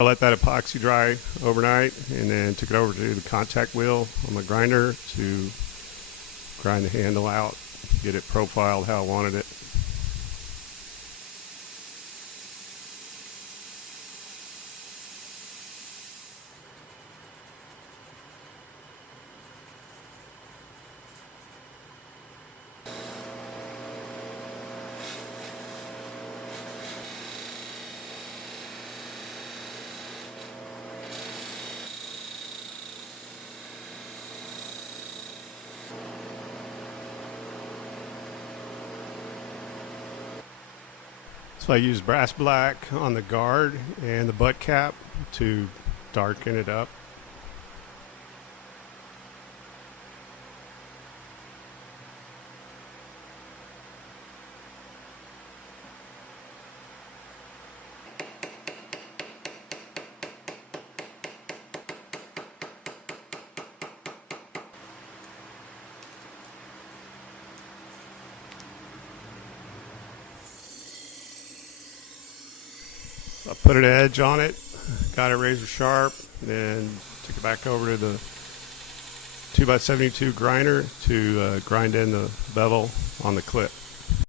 I let that epoxy dry overnight and then took it over to the contact wheel on my grinder to grind the handle out, get it profiled how I wanted it. So I used brass black on the guard and the butt cap to darken it up. I put an edge on it, got it razor sharp, then took it back over to the 2x72 grinder to grind in the bevel on the clip.